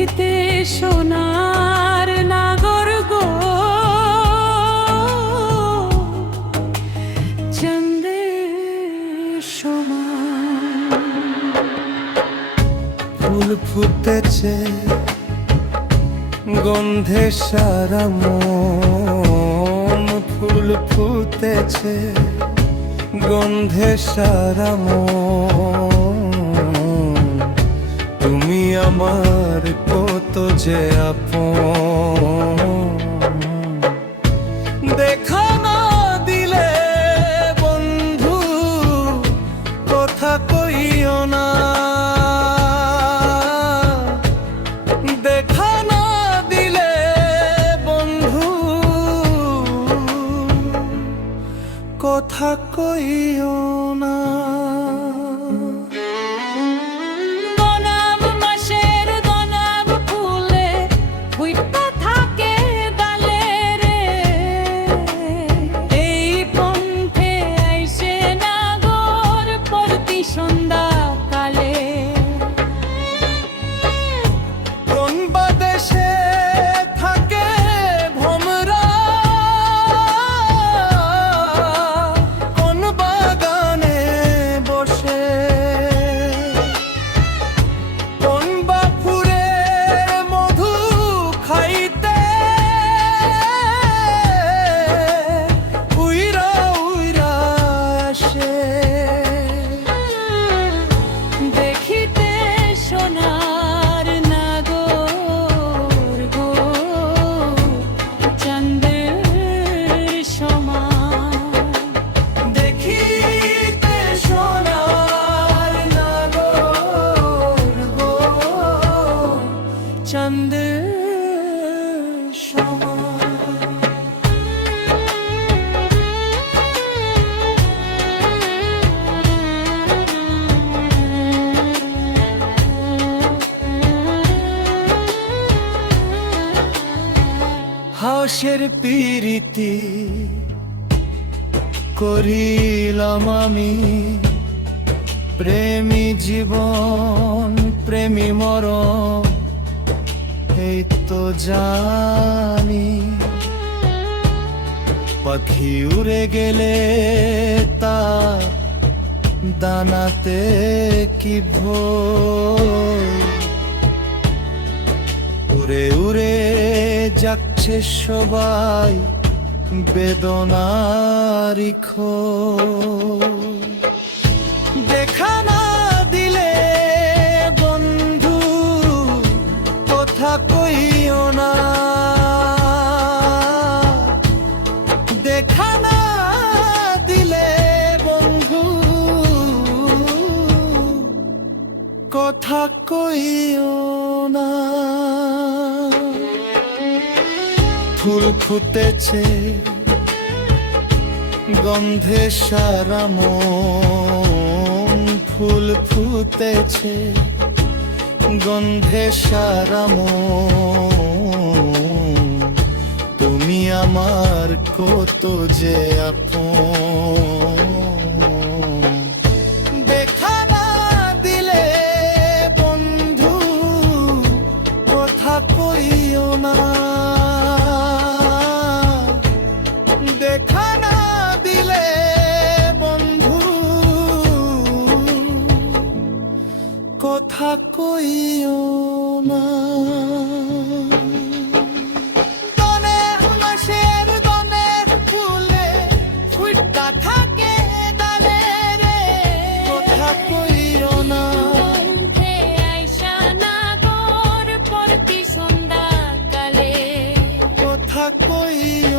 দেখিতে সোনার নাগর গো, চন্দ্রের সমান। ফুল ফুটেছে গন্ধে সারা মন, ফুল ফুটেছে গন্ধে সারা মন। তুমি আমার কত যে আপন, দেখা না দিলে বন্ধু কথা কইও না, দেখা না দিলে বন্ধু কথা কইও না। চন্দ্রের সমান। হাসের প্রীতি করিলাম আমি, প্রেমী জীবন প্রেমী মরণ এই তো জানি। পাখি উড়ে গেলে তা দানাতে কি ভোর, উড়ে উড়ে যাচ্ছে সবাই বেদনারি খোর। দেখা না দিলে বন্ধু কথা কইও না, দেখা না দিলে বন্ধু কথা কইও না। ফুল ফুটেছে গন্ধে সারা মন, ফুল ফুটেছে গন্ধে সারা মন। তুমি আমার কত যে আপন, দেখা না দিলে বন্ধু কথা কইও না, দেখা না দিলে বন্ধু কথা কইও না। দনের মাসের দনের ফুলে ফুটটা থাকে ডালে রে, কথা কইও না। আইসা নাগর পরতি সন্ধ্যা কালে, কথা কইও